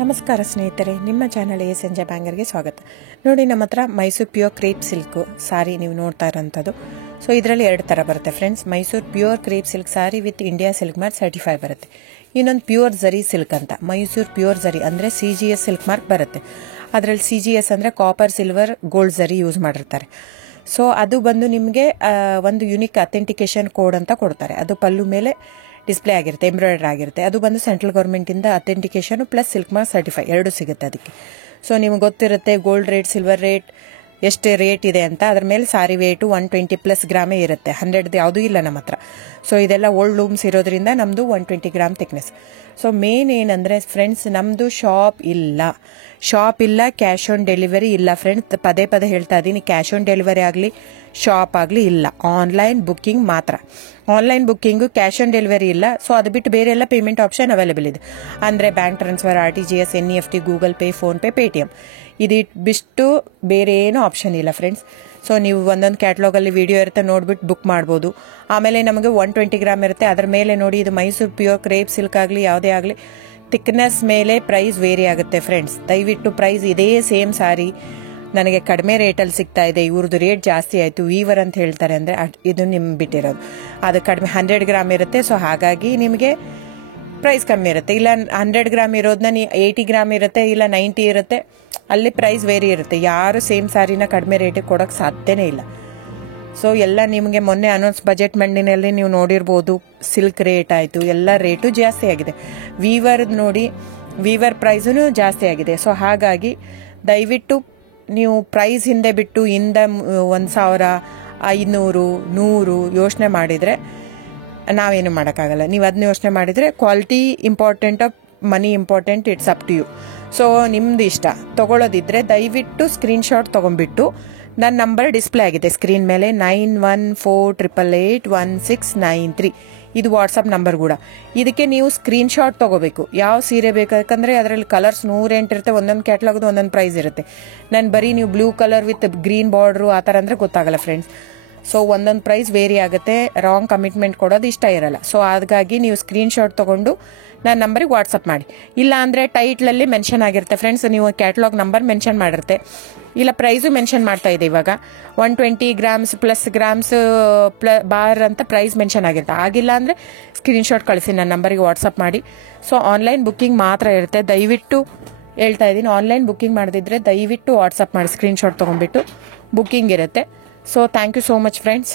ನಮಸ್ಕಾರ ಸ್ನೇಹಿತರೆ, ನಿಮ್ಮ ಚಾನಲ್ ಸಂಜೆ ಬ್ಯಾಂಗರ್ಗೆ ಸ್ವಾಗತ. ನೋಡಿ, ನಮ್ಮ ಹತ್ರ ಮೈಸೂರು ಪ್ಯೂರ್ ಕ್ರೇಪ್ ಸಿಲ್ಕ್ ಸಾರಿ ನೀವು ನೋಡ್ತಾ ಇರೋಂಥದ್ದು. ಸೊ ಇದರಲ್ಲಿ ಎರಡು ಥರ ಬರುತ್ತೆ friends. Mysuru pure crepe silk sorry with India silk mark certify ಬರುತ್ತೆ. ಇನ್ನೊಂದು ಪ್ಯೂರ್ ಝರಿ ಸಿಲ್ಕ್ ಅಂತ, ಮೈಸೂರು ಪ್ಯೂರ್ ಝರಿ ಅಂದರೆ CGS ಸಿಲ್ಕ್ ಮಾರ್ಕ್ ಬರುತ್ತೆ. ಅದರಲ್ಲಿ CGS ಅಂದರೆ ಕಾಪರ್, ಸಿಲ್ವರ್, ಗೋಲ್ಡ್ ಝರಿ ಯೂಸ್ ಮಾಡಿರ್ತಾರೆ. ಸೊ ಅದು ಬಂದು ನಿಮಗೆ ಒಂದು ಯುನಿಕ್ ಅಥೆಂಟಿಕೇಶನ್ ಕೋಡ್ ಅಂತ ಕೊಡ್ತಾರೆ. ಅದು ಪಲ್ಲು ಮೇಲೆ ಡಿಸ್ಪ್ಲೇ ಆಗಿರುತ್ತೆ, ಎಂಬ್ರಾಯ್ಡರ್ ಆಗಿರುತ್ತೆ. ಅದು ಬಂದು ಸೆಂಟ್ರಲ್ ಗೌರ್ಮೆಂಟಿಂದ authentication plus silk mark certify ಎರಡು ಸಿಗುತ್ತೆ ಅದಕ್ಕೆ. ಸೊ ನಿಮ್ಗೆ ಗೊತ್ತಿರುತ್ತೆ ಗೋಲ್ಡ್ ರೇಟ್, ಸಿಲ್ವರ್ ರೇಟ್ ಎಷ್ಟು ರೇಟ್ ಇದೆ ಅಂತ. ಅದ್ರ ಮೇಲೆ ಸಾರಿ ವೇಟು 120+ ಗ್ರಾಮೇ ಇರುತ್ತೆ, 100 ಯಾವುದೂ ಇಲ್ಲ ನಮ್ಮ ಹತ್ರ. ಸೊ ಇದೆಲ್ಲ ಓಲ್ಡ್ ಲೂಮ್ಸ್ ಇರೋದ್ರಿಂದ ನಮ್ಮದು 120 ಗ್ರಾಮ್ ಥಿಕ್ನೆಸ್. ಸೊ ಮೇನ್ ಏನಂದರೆ ಫ್ರೆಂಡ್ಸ್, ನಮ್ಮದು ಶಾಪ್ ಇಲ್ಲ, ಕ್ಯಾಶ್ ಆನ್ ಡೆಲಿವರಿ ಇಲ್ಲ ಫ್ರೆಂಡ್ಸ್. ಪದೇ ಪದೇ ಹೇಳ್ತಾ ಇದ್ದೀನಿ, ಕ್ಯಾಶ್ ಆನ್ ಡೆಲಿವರಿ ಆಗಲಿ, ಶಾಪ್ ಆಗಲಿ ಇಲ್ಲ, ಆನ್ಲೈನ್ ಬುಕ್ಕಿಂಗ್ ಮಾತ್ರ. Online booking, cash on delivery ಇಲ್ಲ. ಸೊ ಅದು ಬಿಟ್ಟು ಬೇರೆ ಎಲ್ಲ ಪೇಮೆಂಟ್ ಆಪ್ಷನ್ ಅವೈಲೇಬಲ್ ಇದೆ. ಅಂದರೆ bank transfer, RTGS, NEFT, Google pay, PhonePe, Paytm ಇದು ಬಿಟ್ಟು ಬೇರೆ ಏನೂ ಆಪ್ಷನ್ ಇಲ್ಲ ಫ್ರೆಂಡ್ಸ್. ಸೊ ನೀವು ಒಂದೊಂದು ಕ್ಯಾಟ್ಲಾಗಲ್ಲಿ ವಿಡಿಯೋ ಇರುತ್ತೆ, ನೋಡ್ಬಿಟ್ಟು ಬುಕ್ ಮಾಡ್ಬೋದು. ಆಮೇಲೆ ನಮಗೆ 120 ಗ್ರಾಮ್ ಇರುತ್ತೆ. ಅದ್ರ ಮೇಲೆ ನೋಡಿ, ಇದು ಮೈಸೂರು ಪ್ಯೂರ್ ಕ್ರೇಪ್ ಸಿಲ್ಕ್ ಆಗಲಿ ಯಾವುದೇ ಆಗಲಿ ಥಿಕ್ನೆಸ್ ಮೇಲೆ ಪ್ರೈಸ್ ವೇರಿ ಆಗುತ್ತೆ ಫ್ರೆಂಡ್ಸ್. ದಯವಿಟ್ಟು ಪ್ರೈಸ್ ಇದೇ ಸೇಮ್ ಸಾರಿ ನನಗೆ ಕಡಿಮೆ ರೇಟಲ್ಲಿ ಸಿಗ್ತಾ ಇದೆ, ಇವ್ರದ್ದು ರೇಟ್ ಜಾಸ್ತಿ ಆಯಿತು ವೀವರ್ ಅಂತ ಹೇಳ್ತಾರೆ ಅಂದರೆ ಇದು ನಿಮ್ಗೆ ಬಿಟ್ಟಿರೋದು. ಅದು ಕಡಿಮೆ 100 ಗ್ರಾಮ್ ಇರುತ್ತೆ. ಸೊ ಹಾಗಾಗಿ ನಿಮಗೆ ಪ್ರೈಸ್ ಕಮ್ಮಿ ಇರುತ್ತೆ. ಇಲ್ಲ 100 ಗ್ರಾಮ್ ಇರೋದನ್ನ 80 ಗ್ರಾಮ್ ಇರುತ್ತೆ, ಇಲ್ಲ 90 ಇರುತ್ತೆ, ಅಲ್ಲಿ ಪ್ರೈಸ್ ವೇರಿ ಇರುತ್ತೆ. ಯಾರು ಸೇಮ್ ಸಾರಿನ ಕಡಿಮೆ ರೇಟಿಗೆ ಕೊಡೋಕ್ಕೆ ಸಾಧ್ಯನೇ ಇಲ್ಲ. ಸೊ ಎಲ್ಲ ನಿಮಗೆ ಮೊನ್ನೆ ಅನೌನ್ಸ್ ಬಜೆಟ್ ಮಂಡಿನಲ್ಲಿ ನೀವು ನೋಡಿರ್ಬೋದು, ಸಿಲ್ಕ್ ರೇಟ್ ಆಯಿತು, ಎಲ್ಲ ರೇಟು ಜಾಸ್ತಿ ಆಗಿದೆ. ವೀವರ್ದು ನೋಡಿ, ವೀವರ್ ಪ್ರೈಸೂ ಜಾಸ್ತಿ ಆಗಿದೆ. ಸೊ ಹಾಗಾಗಿ ದಯವಿಟ್ಟು ನೀವು ಪ್ರೈಸ್ ಹಿಂದೆ ಬಿಟ್ಟು 1,000, 500, 100 ಯೋಚನೆ ಮಾಡಿದರೆ ನಾವೇನು ಮಾಡೋಕ್ಕಾಗಲ್ಲ. ನೀವು ಅದನ್ನ ಯೋಚನೆ ಮಾಡಿದರೆ quality important, money important, it's up to you. So ನಿಮ್ದು ಇಷ್ಟ. ತೊಗೊಳ್ಳೋದಿದ್ರೆ ದಯವಿಟ್ಟು ಸ್ಕ್ರೀನ್ಶಾಟ್ ತೊಗೊಂಡ್ಬಿಟ್ಟು, ನನ್ನ ನಂಬರ್ ಡಿಸ್ಪ್ಲೇ ಆಗಿದೆ ಸ್ಕ್ರೀನ್ ಮೇಲೆ, 9148881693 ಇದು ವಾಟ್ಸಪ್ ನಂಬರ್ ಕೂಡ. ಇದಕ್ಕೆ ನೀವು ಸ್ಕ್ರೀನ್ಶಾಟ್ ತೊಗೋಬೇಕು. ಯಾವ ಸೀರೆ ಬೇಕು, ಯಾಕಂದರೆ ಅದರಲ್ಲಿ ಕಲರ್ಸ್ 108 ಇರುತ್ತೆ, ಒಂದೊಂದು ಕ್ಯಾಟ್ಲಾಗ್ದು ಒಂದೊಂದು ಪ್ರೈಸ್ ಇರುತ್ತೆ. ನಾನು ಬರೀ ನೀವು blue colour with green border ಆ ಥರ ಅಂದರೆ ಗೊತ್ತಾಗಲ್ಲ ಫ್ರೆಂಡ್ಸ್. ಸೊ ಒಂದೊಂದು ಪ್ರೈಸ್ ವೇರಿ ಆಗುತ್ತೆ, ರಾಂಗ್ ಕಮಿಟ್ಮೆಂಟ್ ಕೊಡೋದು ಇಷ್ಟ ಇರಲ್ಲ. ಸೊ ಹಾಗಾಗಿ ನೀವು ಸ್ಕ್ರೀನ್ಶಾಟ್ ತೊಗೊಂಡು ನನ್ನ ನಂಬರಿಗೆ ವಾಟ್ಸಪ್ ಮಾಡಿ. ಇಲ್ಲ ಅಂದರೆ ಟೈಟ್ಲಲ್ಲಿ ಮೆನ್ಷನ್ ಆಗಿರುತ್ತೆ ಫ್ರೆಂಡ್ಸ್, ನೀವು ಕ್ಯಾಟ್ಲಾಗ್ ನಂಬರ್ ಮೆನ್ಷನ್ ಮಾಡಿರುತ್ತೆ, ಇಲ್ಲ ಪ್ರೈಸು ಮೆನ್ಷನ್ ಮಾಡ್ತಾ ಇದೆ. ಇವಾಗ 120 ಗ್ರಾಮ್ಸ್ ಪ್ಲಸ್ ಗ್ರಾಮ್ಸ್ ಬಾರ್ ಅಂತ ಪ್ರೈಸ್ ಮೆನ್ಷನ್ ಆಗಿರುತ್ತೆ. ಆಗಿಲ್ಲ ಅಂದರೆ ಸ್ಕ್ರೀನ್ಶಾಟ್ ಕಳಿಸಿ, ನನ್ನ ನಂಬರಿಗೆ ವಾಟ್ಸಪ್ ಮಾಡಿ. ಸೊ ಆನ್ಲೈನ್ ಬುಕ್ಕಿಂಗ್ ಮಾತ್ರ ಇರುತ್ತೆ. ದಯವಿಟ್ಟು ಹೇಳ್ತಾ ಇದ್ದೀನಿ, ಆನ್ಲೈನ್ ಬುಕ್ಕಿಂಗ್ ಮಾಡದಿದ್ದರೆ ದಯವಿಟ್ಟು ವಾಟ್ಸಪ್ ಮಾಡಿ, ಸ್ಕ್ರೀನ್ಶಾಟ್ ತೊಗೊಂಡ್ಬಿಟ್ಟು ಬುಕ್ಕಿಂಗ್ ಇರುತ್ತೆ. So thank you so much friends.